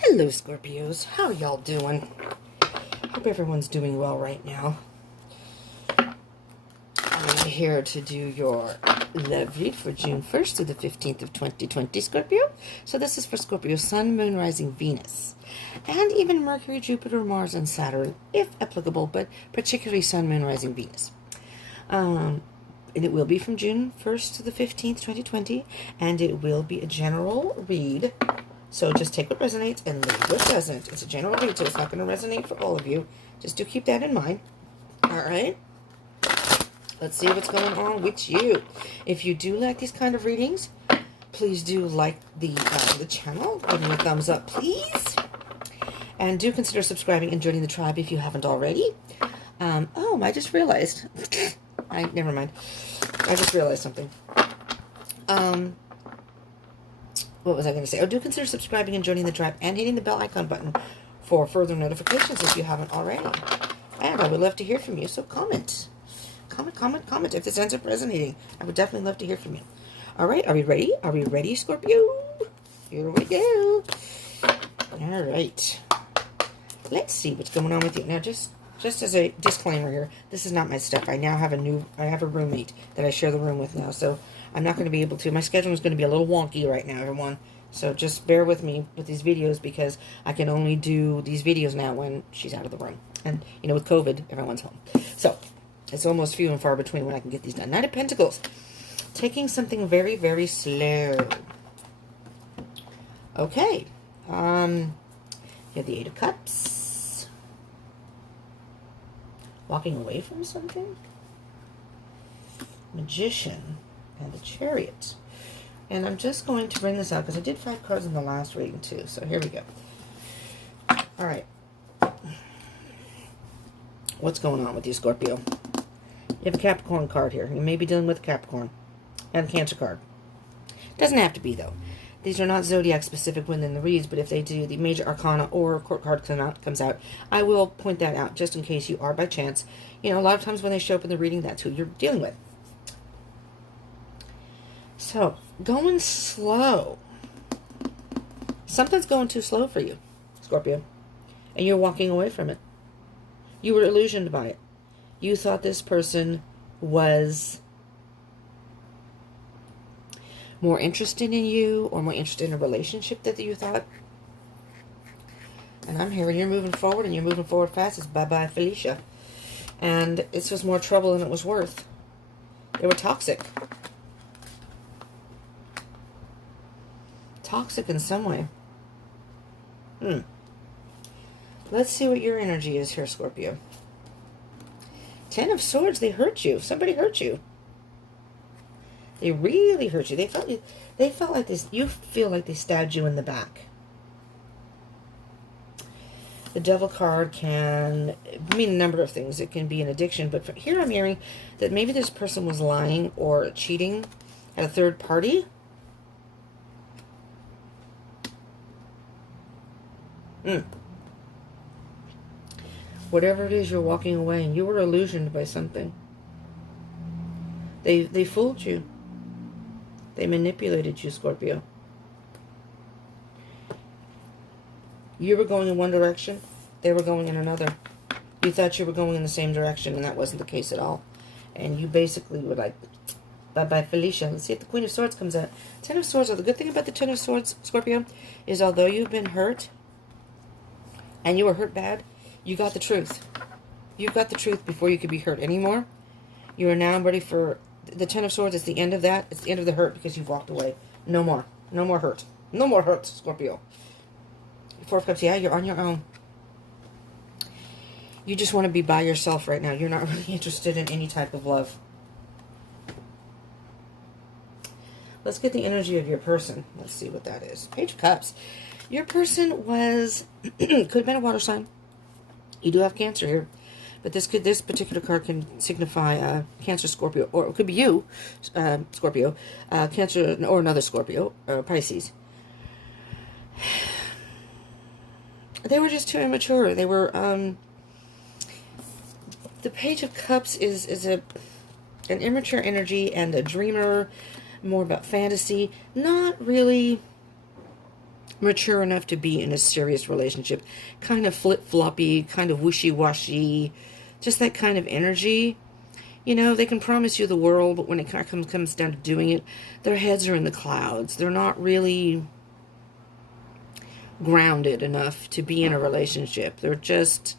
Hello, Scorpios. How y'all doing? Hope everyone's doing well right now. I'm here to do your love read for June 1st to the 15th of 2020, Scorpio. So this is for Scorpio, Sun, Moon, Rising, Venus. And even Mercury, Jupiter, Mars, and Saturn, if applicable, but particularly Sun, Moon, Rising, Venus. And it will be from June 1st to the 15th, 2020. And it will be a general read. So just take what resonates and leave what doesn't. It's a general read, so it's not going to resonate for all of you. Just do keep that in mind. All right? Let's see what's going on with you. If you do like these kind of readings, please do like the channel. Give me a thumbs up, please. And do consider subscribing and joining the tribe if you haven't already. Oh, I just realized. Never mind. I just realized something. What was I going to say? Oh, do consider subscribing and joining the tribe and hitting the bell icon button for further notifications if you haven't already. And I would love to hear from you, so comment. Comment if this ends up resonating. I would definitely love to hear from you. All right, are we ready? Are we ready, Scorpio? Here we go. All right. Let's see what's going on with you. Now, just as a disclaimer here, this is not my stuff. I have a roommate that I share the room with now, so I'm not going to be able to. My schedule is going to be a little wonky right now, everyone. So just bear with me with these videos because I can only do these videos now when she's out of the room. And, you know, with COVID, everyone's home. So it's almost few and far between when I can get these done. Knight of Pentacles. Taking something very, very slow. Okay. You have the Eight of Cups. Walking away from something. Magician. And the Chariot. And I'm just going to bring this out because I did 5 cards in the last reading too. So here we go. All right. What's going on with you, Scorpio? You have a Capricorn card here. You may be dealing with a Capricorn. And a Cancer card. Doesn't have to be, though. These are not zodiac specific within the reads, but if they do, the major arcana or court card comes out, I will point that out just in case you are by chance. You know, a lot of times when they show up in the reading, that's who you're dealing with. So, going slow. Something's going too slow for you, Scorpio. And you're walking away from it. You were illusioned by it. You thought this person was more interested in you or more interested in a relationship that you thought. And I'm hearing you're moving forward and you're moving forward fast. It's bye-bye, Felicia. And it's just more trouble than it was worth. They were toxic. Toxic in some way. Let's see what your energy is here, Scorpio. 10 of Swords, they hurt you. Somebody hurt you. They really hurt you. They felt like this. You feel like they stabbed you in the back. The Devil card can mean a number of things. It can be an addiction, but here I'm hearing that maybe this person was lying or cheating at a third party. Whatever it is, you're walking away and you were illusioned by something. They fooled you. They manipulated you, Scorpio. You were going in one direction. They were going in another. You thought you were going in the same direction, and that wasn't the case at all. And you basically were like, bye-bye, Felicia. Let's see if the Queen of Swords comes out. 10 of Swords. The good thing about the 10 of Swords, Scorpio, is although you've been hurt, and you were hurt bad, you got the truth. You got the truth before you could be hurt anymore. You are now ready for the 10 of Swords. It's the end of that. It's the end of the hurt because you've walked away. No more. No more hurt. No more hurt, Scorpio. 4 of Cups. Yeah, you're on your own. You just want to be by yourself right now. You're not really interested in any type of love. Let's get the energy of your person. Let's see what that is. Page of Cups. Your person was, could have been a water sign. You do have Cancer here. But this particular card can signify Cancer, Scorpio, or it could be you, Scorpio, Cancer, or another Scorpio, Pisces. They were just too immature. They were, the Page of Cups is an immature energy and a dreamer, more about fantasy, not really mature enough to be in a serious relationship. Kind of flip-floppy, kind of wishy-washy, just that kind of energy. You know, they can promise you the world, but when it comes down to doing it, their heads are in the clouds. They're not really grounded enough to be in a relationship. They're just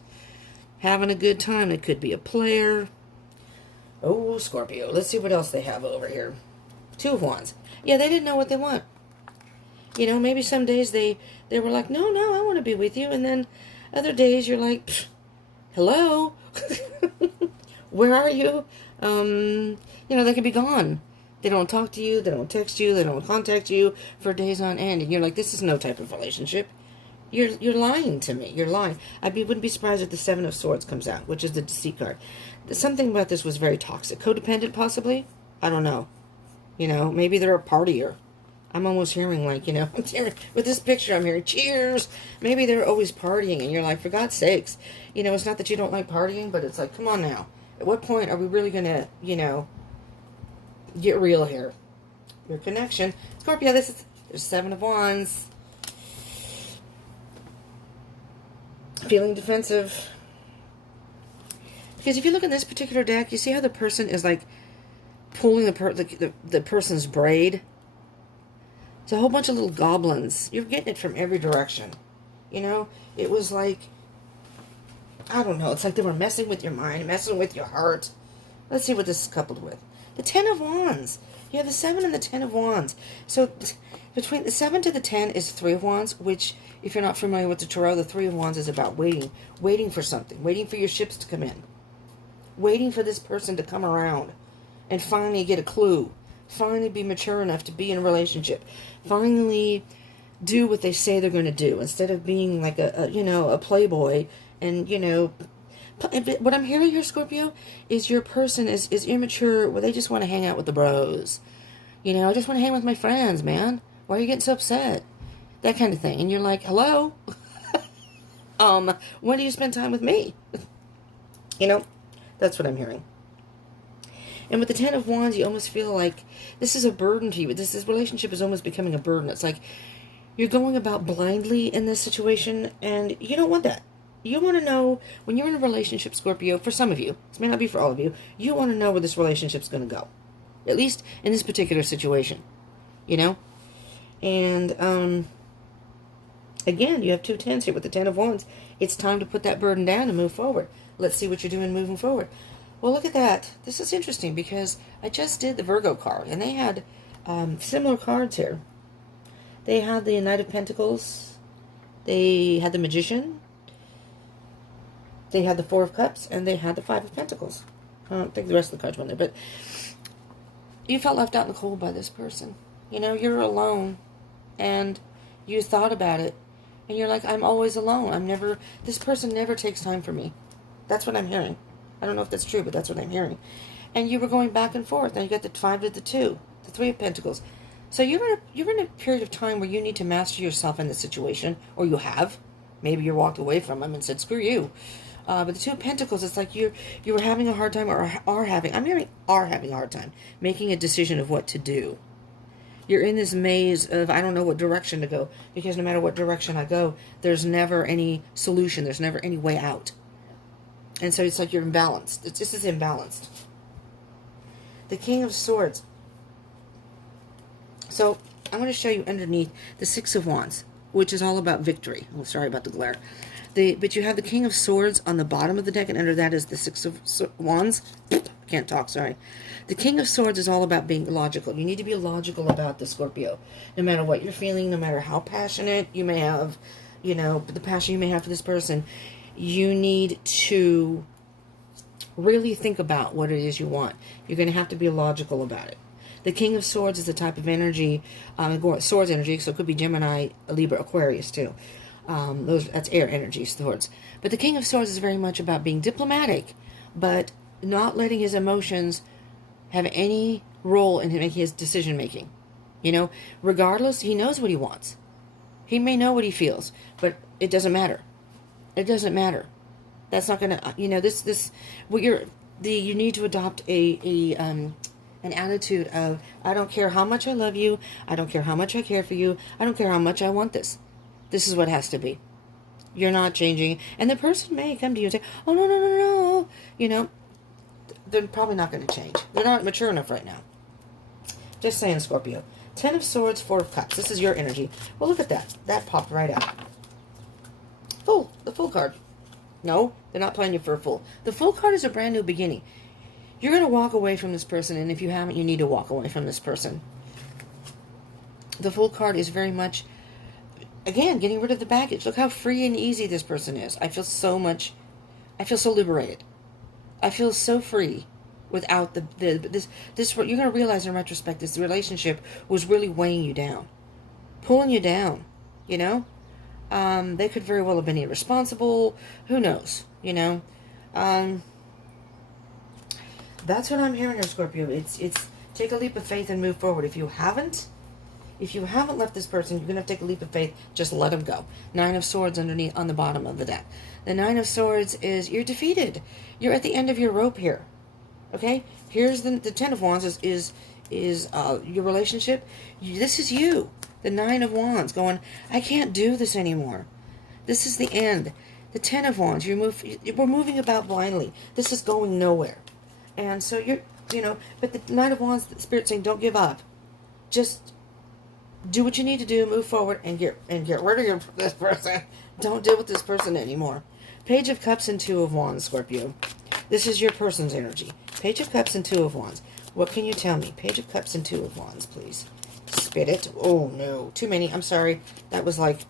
having a good time. It could be a player. Oh, Scorpio. Let's see what else they have over here. Two of Wands. Yeah, they didn't know what they want. You know, maybe some days they were like, no, I want to be with you. And then other days you're like, hello? Where are you? You know, they could be gone. They don't talk to you. They don't text you. They don't contact you for days on end. And you're like, this is no type of relationship. You're lying to me. You're lying. Wouldn't be surprised if the Seven of Swords comes out, which is the deceit card. Something about this was very toxic. Codependent, possibly? I don't know. You know, maybe they're a partier. I'm almost hearing like, you know, with this picture, I'm hearing cheers. Maybe they're always partying, and you're like, for God's sakes. You know, it's not that you don't like partying, but it's like, come on now. At what point are we really going to, you know, get real here? Your connection. Scorpio, there's Seven of Wands. Feeling defensive. Because if you look at this particular deck, you see how the person is like pulling the person's braid. It's a whole bunch of little goblins. You're getting it from every direction. You know, it was like, I don't know. It's like they were messing with your mind, messing with your heart. Let's see what this is coupled with. The Ten of Wands. You have the 7 and the 10 of Wands. So between the 7 to the 10 is 3 of Wands, which, if you're not familiar with the Tarot, the 3 of Wands is about waiting. Waiting for something. Waiting for your ships to come in. Waiting for this person to come around and finally get a clue. Finally be mature enough to be in a relationship. Finally do what they say they're going to do. Instead of being like a playboy and, you know... What I'm hearing here, Scorpio, is your person is immature. Well, they just want to hang out with the bros. You know, I just want to hang with my friends, man. Why are you getting so upset? That kind of thing. And you're like, hello? When do you spend time with me? You know, that's what I'm hearing. And with the 10 of Wands, you almost feel like this is a burden to you. This relationship is almost becoming a burden. It's like you're going about blindly in this situation, and you don't want that. You want to know, when you're in a relationship, Scorpio, for some of you, this may not be for all of you, you want to know where this relationship's going to go. At least in this particular situation. You know? And, again, you have 2 tens here with the 10 of Wands. It's time to put that burden down and move forward. Let's see what you're doing moving forward. Well, look at that. This is interesting because I just did the Virgo card, and they had similar cards here. They had the Knight of Pentacles. They had the Magician. They had the 4 of Cups, and they had the 5 of Pentacles. I don't think the rest of the cards went there, but you felt left out in the cold by this person. You know, you're alone, and you thought about it, and you're like, I'm always alone. This person never takes time for me. That's what I'm hearing. I don't know if that's true, but that's what I'm hearing. And you were going back and forth, and you got the 5 to the 2, the 3 of Pentacles. So you're in a period of time where you need to master yourself in this situation, or you have. Maybe you walked away from them and said, screw you. But the 2 of Pentacles, it's like you were having a hard time, or are having a hard time making a decision of what to do. You're in this maze of, I don't know what direction to go, because no matter what direction I go, there's never any solution. There's never any way out. And so it's like you're imbalanced. It's just as imbalanced. The King of Swords. So I'm going to show you underneath the 6 of Wands, which is all about victory. Oh, sorry about the glare. But you have the King of Swords on the bottom of the deck, and under that is the 6 of Wands. Can't talk, sorry. The King of Swords is all about being logical. You need to be logical about the Scorpio. No matter what you're feeling, no matter how passionate you may have, you know, the passion you may have for this person, you need to really think about what it is you want. You're going to have to be logical about it. The King of Swords is the type of energy, swords energy, so it could be Gemini, Libra, Aquarius too. That's air energy, swords. But the King of Swords is very much about being diplomatic, but not letting his emotions have any role in making his decision making. You know, regardless, he knows what he wants. He may know what he feels, but it doesn't matter. It doesn't matter. That's not gonna, you know, you need to adopt an attitude of, I don't care how much I love you, I don't care how much I care for you, I don't care how much I want this. This is what has to be. You're not changing. And the person may come to you and say, oh, no, no, no, no. You know, they're probably not going to change. They're not mature enough right now. Just saying, Scorpio. 10 of Swords, 4 of Cups. This is your energy. Well, look at that. That popped right out. Full. The Full card. No, they're not playing you for a Full. The Full card is a brand new beginning. You're going to walk away from this person, and if you haven't, you need to walk away from this person. The Full card is very much, again, getting rid of the baggage. Look how free and easy this person is. I feel so liberated. I feel so free without this. You're going to realize in retrospect, this relationship was really weighing you down, pulling you down. You know, they could very well have been irresponsible. Who knows? You know, that's what I'm hearing here, Scorpio. It's take a leap of faith and move forward. If you haven't left this person, you're going to have to take a leap of faith. Just let them go. 9 of Swords underneath on the bottom of the deck. The 9 of Swords is you're defeated. You're at the end of your rope here. Okay? Here's the 10 of Wands is your relationship. This is you. The 9 of Wands going, I can't do this anymore. This is the end. The 10 of Wands, we're moving about blindly. This is going nowhere. And so but the 9 of Wands, the Spirit's saying, don't give up. Just do what you need to do, move forward, and get rid of this person. Don't deal with this person anymore. Page of Cups and 2 of Wands, Scorpio. This is your person's energy. Page of Cups and 2 of Wands. What can you tell me? Page of Cups and 2 of Wands, please. Spit it. Oh, no. Too many. I'm sorry. That was looked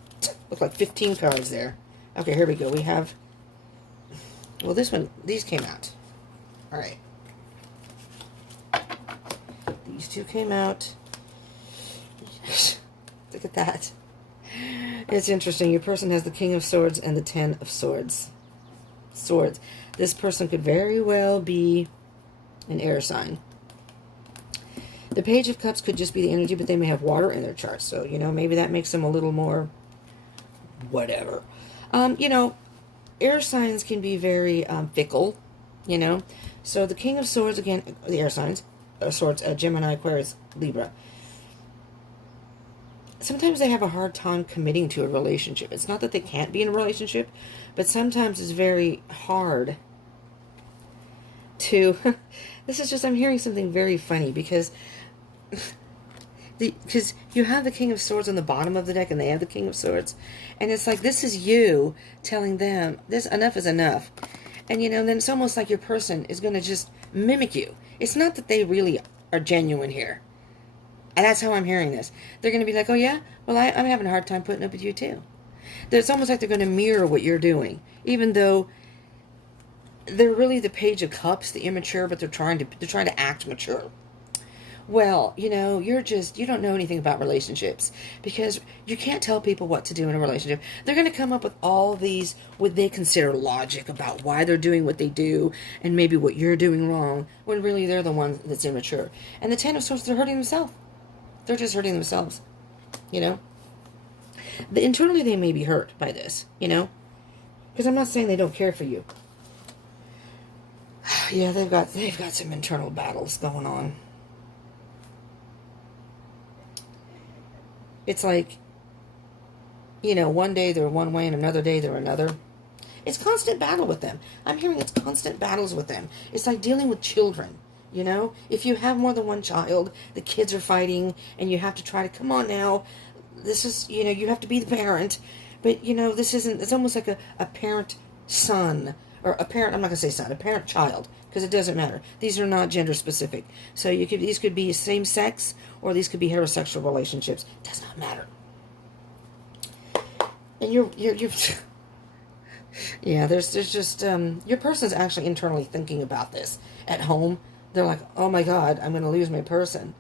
like 15 cards there. Okay, here we go. We have, well, these came out. All right. These 2 came out. Look at that. It's interesting. Your person has the King of Swords and the 10 of Swords. This person could very well be an air sign. The Page of Cups could just be the energy, but they may have water in their chart. So, maybe that makes them a little more whatever. Air signs can be very fickle, So the King of Swords, again, the air signs, Swords, Gemini, Aquarius, Libra. Sometimes they have a hard time committing to a relationship. It's not that they can't be in a relationship, but sometimes it's very hard to... This is just, I'm hearing something very funny because you have the King of Swords on the bottom of the deck and they have the King of Swords. And it's like, this is you telling them, this enough is enough. And, then it's almost like your person is going to just mimic you. It's not that they really are genuine here. And that's how I'm hearing this. They're going to be like, oh yeah? Well, I'm having a hard time putting up with you too. It's almost like they're going to mirror what you're doing. Even though they're really the Page of Cups, the immature, but they're trying to act mature. Well, you don't know anything about relationships because you can't tell people what to do in a relationship. They're going to come up with all these, what they consider logic about why they're doing what they do and maybe what you're doing wrong, when really they're the one that's immature. And the 10 of Swords, they're hurting themselves. They're just hurting themselves, Internally, they may be hurt by this, Because I'm not saying they don't care for you. Yeah, they've got some internal battles going on. It's like, one day they're one way and another day they're another. It's constant battle with them. I'm hearing it's constant battles with them. It's like dealing with children. If you have more than one child, the kids are fighting, and you have to try to, come on now, this is, you have to be the parent, but, this isn't, it's almost like a parent-son, or a parent, I'm not going to say son, a parent-child, because it doesn't matter. These are not gender-specific. So these could be same-sex, or these could be heterosexual relationships. It does not matter. And you're yeah, there's just, your person's actually internally thinking about this at home. They're like, oh my God, I'm going to lose my person.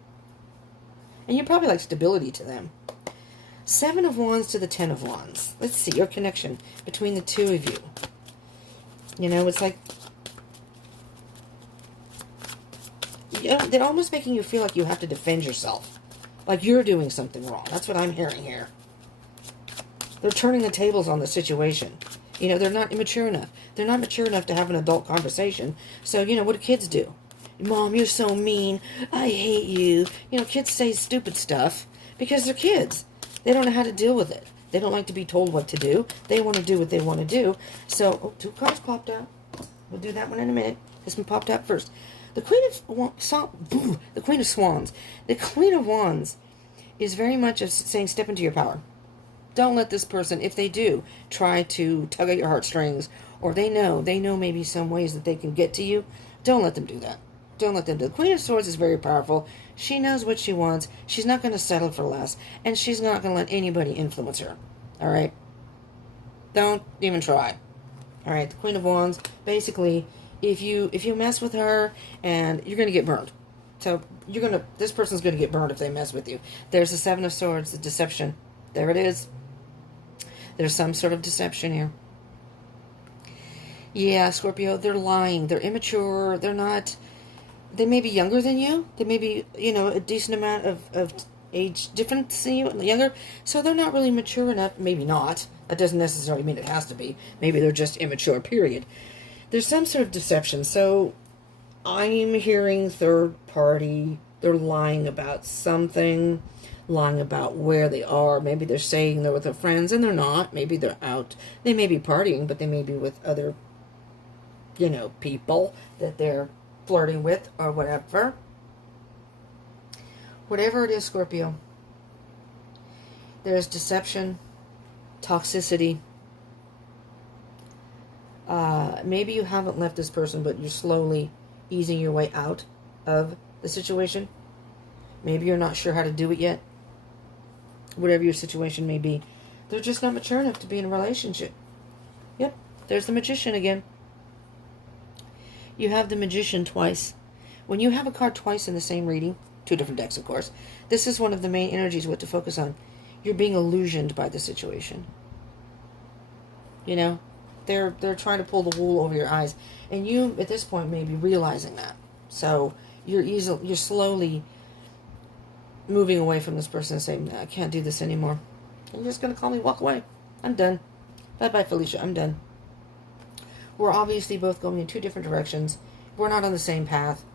And you're probably like stability to them. 7 of Wands to the 10 of Wands. Let's see, your connection between the two of you. It's like, they're almost making you feel like you have to defend yourself. Like you're doing something wrong. That's what I'm hearing here. They're turning the tables on the situation. They're not immature enough. They're not mature enough to have an adult conversation. So, what do kids do? Mom, you're so mean. I hate you. Kids say stupid stuff because they're kids. They don't know how to deal with it. They don't like to be told what to do. They want to do what they want to do. So, oh, 2 cards popped out. We'll do that one in a minute. This one popped out first. The Queen of the Queen of Swans. The Queen of Wands is very much saying step into your power. Don't let this person, if they do, try to tug at your heartstrings, or they know maybe some ways that they can get to you. Don't let them do that. Don't let them do it. The Queen of Swords is very powerful. She knows what she wants. She's not going to settle for less. And she's not going to let anybody influence her. All right? Don't even try. All right? The Queen of Wands, basically, if you mess with her, and you're going to get burned. So this person's going to get burned if they mess with you. There's the Seven of Swords, the deception. There it is. There's some sort of deception here. Yeah, Scorpio, they're lying. They're immature. They're not... They may be younger than you. They may be, a decent amount of age difference than you, younger. So they're not really mature enough. Maybe not. That doesn't necessarily mean it has to be. Maybe they're just immature, period. There's some sort of deception. So I'm hearing third party. They're lying about something. Lying about where they are. Maybe they're saying they're with their friends and they're not. Maybe they're out. They may be partying, but they may be with other, people that they're flirting with or whatever. Whatever it is, Scorpio, there's deception, toxicity. Maybe you haven't left this person, but you're slowly easing your way out of the situation. Maybe you're not sure how to do it yet. Whatever your situation may be, they're just not mature enough to be in a relationship. Yep, there's the Magician again. You have the Magician twice. When you have a card twice in the same reading, 2 different decks, of course, this is one of the main energies what to focus on. You're being illusioned by the situation. They're trying to pull the wool over your eyes, and you at this point may be realizing that. So you're slowly moving away from this person and saying, no, I can't do this anymore. You're just going to call me, walk away. I'm done. Bye-bye, Felicia. I'm done. We're obviously both going in 2 different directions. We're not on the same path.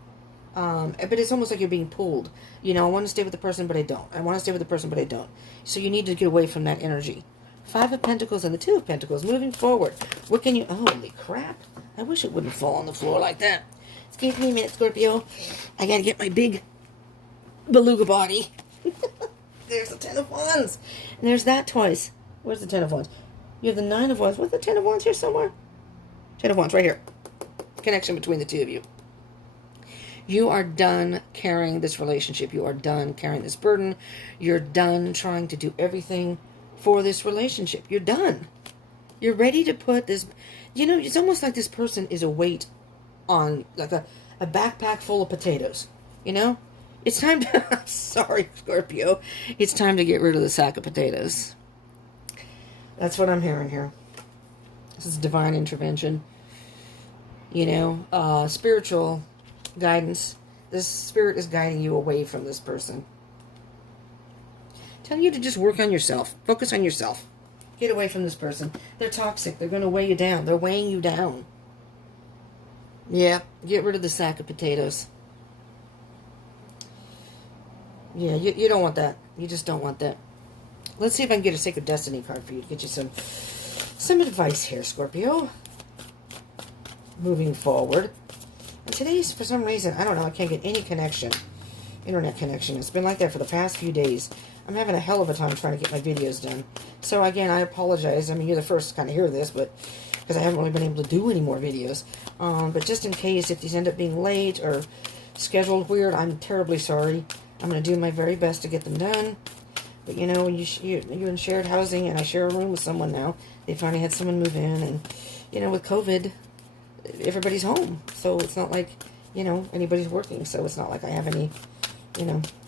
But it's almost like you're being pulled. I want to stay with the person, but I don't. I want to stay with the person, but I don't. So you need to get away from that energy. 5 of Pentacles and the 2 of Pentacles. Moving forward. What can you... Holy crap. I wish it wouldn't fall on the floor like that. Excuse me a minute, Scorpio. I got to get my big beluga body. There's the 10 of Wands. And there's that twice. Where's the 10 of Wands? You have the 9 of Wands. What's the 10 of Wands here somewhere? 10 of Wands right here. Connection between the 2 of you. You are done carrying this relationship. You are done carrying this burden. You're done trying to do everything for this relationship. You're done. You're ready to put this... it's almost like this person is a weight on, like a backpack full of potatoes. It's time to... I'm sorry, Scorpio. It's time to get rid of the sack of potatoes. That's what I'm hearing here. This is divine intervention. Spiritual guidance. This spirit is guiding you away from this person. Telling you to just work on yourself. Focus on yourself. Get away from this person. They're toxic. They're going to weigh you down. They're weighing you down. Yeah, get rid of the sack of potatoes. Yeah, you don't want that. You just don't want that. Let's see if I can get a Sacred Destiny card for you to get you some advice here, Scorpio. Moving forward. And today's, for some reason, I don't know, I can't get any connection. Internet connection. It's been like that for the past few days. I'm having a hell of a time trying to get my videos done. So again, I apologize. I mean, you're the first to kind of hear this, but because I haven't really been able to do any more videos. But just in case, if these end up being late or scheduled weird, I'm terribly sorry. I'm going to do my very best to get them done. But you're in shared housing, and I share a room with someone now. They finally had someone move in, and with COVID, everybody's home. So it's not like, anybody's working. So it's not like I have any,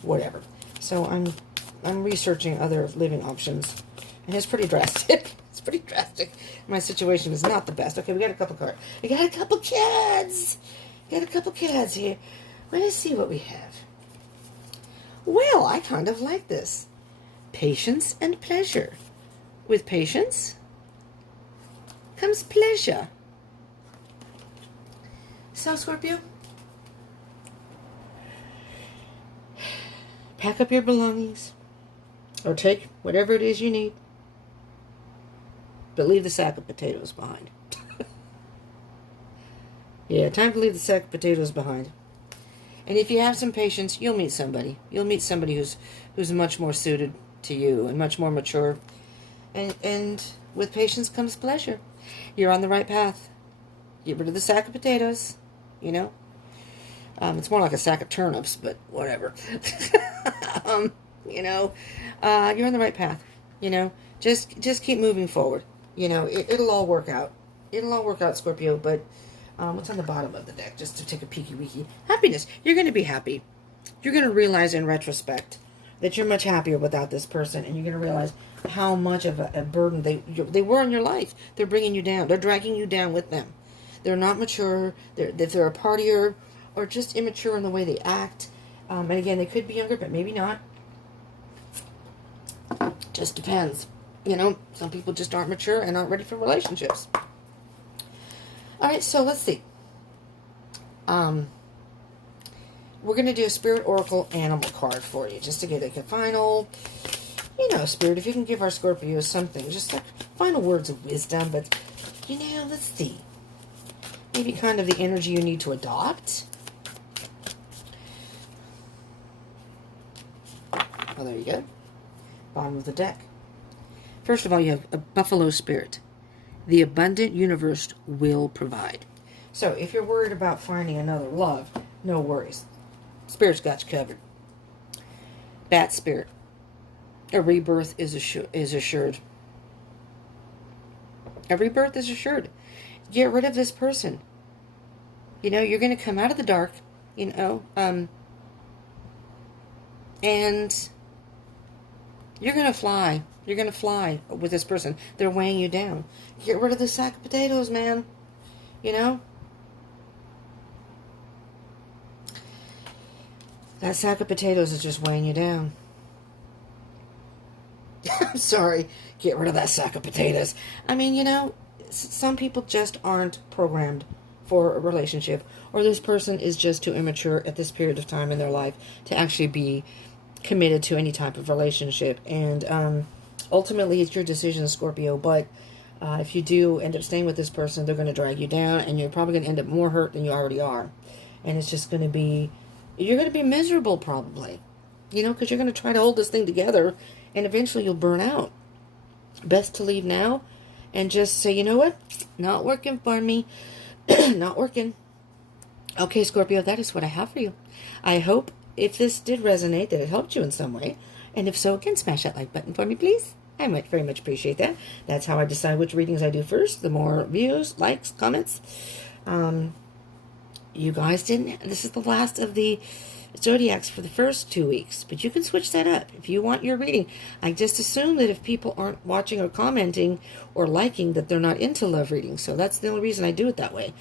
whatever. So I'm researching other living options. And it's pretty drastic. It's pretty drastic. My situation is not the best. Okay, we got a couple cards. We got a couple kids. Got a couple kids here. Let's see what we have. Well, I kind of like this. Patience and pleasure. With patience comes pleasure. So, Scorpio, pack up your belongings, or take whatever it is you need, But leave the sack of potatoes behind. Yeah, time to leave the sack of potatoes behind. And if you have some patience, you'll meet somebody. You'll meet somebody who's much more suited to you and much more mature. And with patience comes pleasure. You're on the right path. Get rid of the sack of potatoes, you know. It's more like a sack of turnips, but whatever. You know, you're on the right path. You know, just keep moving forward. You know, it'll all work out. It'll all work out, Scorpio. But what's on the bottom of the deck? Just to take a peeky weeky. Happiness. You're going to be happy. You're going to realize in retrospect that you're much happier without this person, and you're going to realize how much of a burden they were in your life. They're bringing you down. They're dragging you down with them. They're not mature. If they're a partier or just immature in the way they act. And again, they could be younger, but maybe not. Just depends. You know, some people just aren't mature and aren't ready for relationships. All right, so let's see. We're going to do a Spirit Oracle Animal card for you, just to get like a final, you know, Spirit, if you can give our Scorpios something, just like final words of wisdom, but, you know, let's see. Maybe kind of the energy you need to adopt. Oh, there you go. Bottom of the deck. First of all, you have a Buffalo Spirit. The abundant universe will provide. So, if you're worried about finding another love, no worries. Spirit's got you covered. Bat Spirit. A rebirth is assured. A rebirth is assured. Get rid of this person. You know, you're going to come out of the dark, you know, and you're going to fly. You're going to fly with this person. They're weighing you down. Get rid of the sack of potatoes, man. You know? That sack of potatoes is just weighing you down. I'm sorry. Get rid of that sack of potatoes. I mean, you know, some people just aren't programmed for a relationship, or this person is just too immature at this period of time in their life to actually be committed to any type of relationship. And ultimately, it's your decision, Scorpio, but if you do end up staying with this person, they're going to drag you down, and you're probably going to end up more hurt than you already are. And it's just going to be, you're going to be miserable probably, you know, because you're going to try to hold this thing together, and eventually you'll burn out. Best to leave now and just say, you know what, not working for me. Not working. Okay, Scorpio, that is what I have for you. I hope if this did resonate that it helped you in some way. And if so, again, smash that like button for me, please. I might very much appreciate that. That's how I decide which readings I do first. The more views, likes, comments. You guys didn't... This is the last of the zodiacs for the first 2 weeks. But you can switch that up if you want your reading. I just assume that if people aren't watching or commenting or liking, that they're not into love readings. So that's the only reason I do it that way.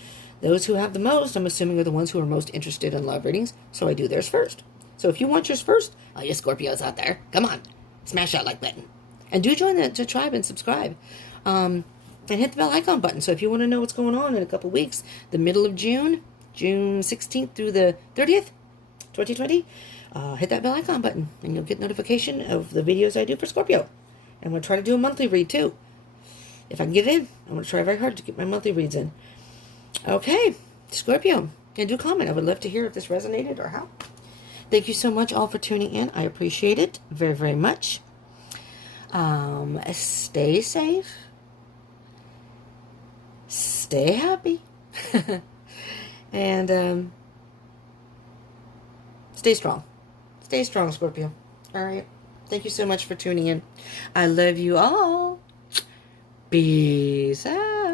Those who have the most, I'm assuming, are the ones who are most interested in love readings. So I do theirs first. So if you want yours first, all you Scorpios out there, come on. Smash that like button. And do join the tribe and subscribe. And hit the bell icon button. So if you want to know what's going on in a couple weeks, the middle of June, June 16th through the 30th, 2020, hit that bell icon button and you'll get notification of the videos I do for Scorpio. And I'm going to try to do a monthly read too. If I can get it in, I'm going to try very hard to get my monthly reads in. Okay, Scorpio, and do comment. I would love to hear if this resonated or how. Thank you so much all for tuning in. I appreciate it very, very much. Stay safe. Stay happy. And stay strong. Stay strong, Scorpio. All right. Thank you so much for tuning in. I love you all. Peace out.